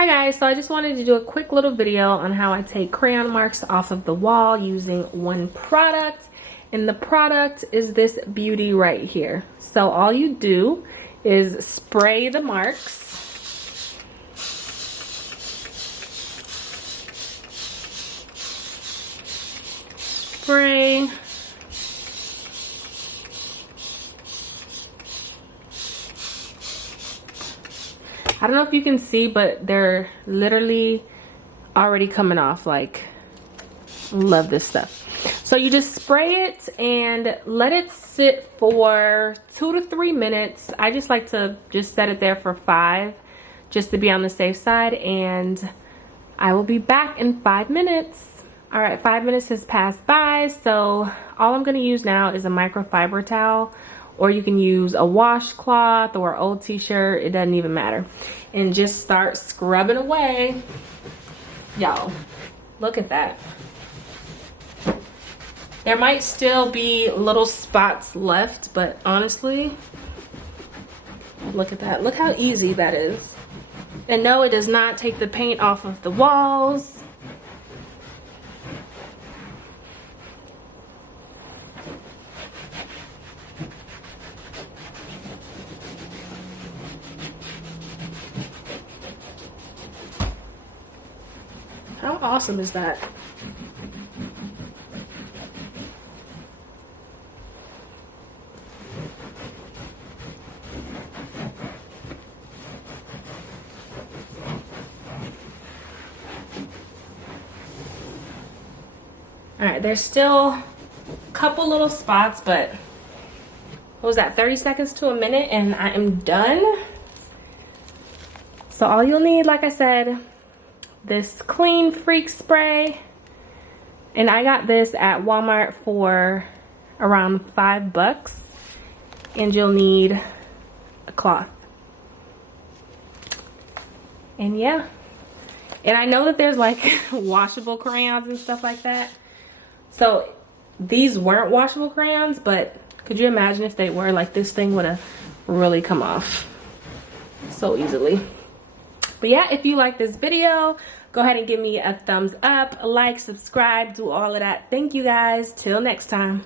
Hi guys, so I just wanted to do a quick little video on how I take crayon marks off of the wall using one product, and the product is this beauty right here. So all you do is spray the marks. Spray. I don't know if you can see, but they're literally already coming off. Like, love this stuff. So you just spray it and let it sit for 2 to 3 minutes. I just like to just set it there for 5 just to be on the safe side, and I will be back in 5 minutes. All right, 5 minutes has passed by, so all I'm gonna use now is a microfiber towel, or you can use a washcloth or an old t-shirt, it doesn't even matter. And just start scrubbing away. Y'all, look at that. There might still be little spots left, but honestly, look at that. Look how easy that is. And no, it does not take the paint off of the walls. How awesome is that? All right, there's still a couple little spots, but what was that, 30 seconds to a minute, and I am done. So all you'll need, like I said, this Clean Freak spray, and I got this at Walmart for around $5, and you'll need a cloth. And yeah, and I know that there's like washable crayons and stuff like that, so these weren't washable crayons, but could you imagine if they were? Like, this thing would have really come off so easily. But yeah, if you like this video, go ahead and give me a thumbs up, like, subscribe, do all of that. Thank you guys. Till next time.